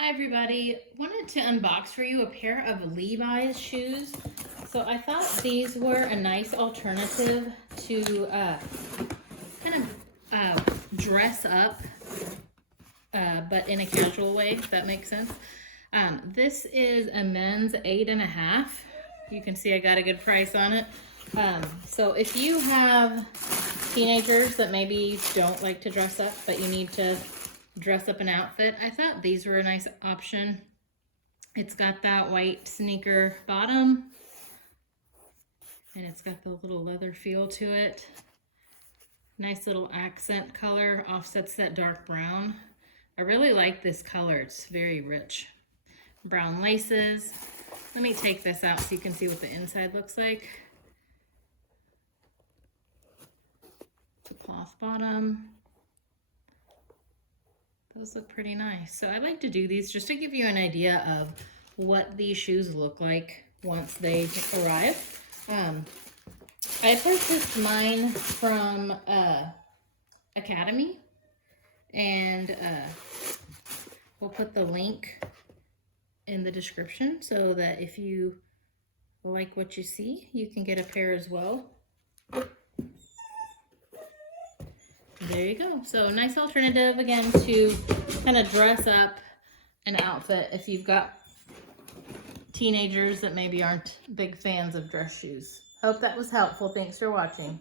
Hi everybody, wanted to unbox for you a pair of Levi's shoes. So I thought these were a nice alternative to dress up, but in a casual way, if that makes sense. This is a men's 8.5. You can see I got a good price on it. So if you have teenagers that maybe don't like to dress up, but you need to dress up an outfit, I thought these were a nice option. It's got that white sneaker bottom, and it's got the little leather feel to it. Nice little accent color, offsets that dark brown. I really like this color, it's very rich. Brown laces. Let me take this out so you can see what the inside looks like. The cloth bottom. Those look pretty nice. So I like to do these just to give you an idea of what these shoes look like once they arrive. I purchased mine from Academy, and we'll put the link in the description so that if you like what you see, you can get a pair as well. There you go. So nice alternative again to kind of dress up an outfit if you've got teenagers that maybe aren't big fans of dress shoes. Hope that was helpful. Thanks for watching.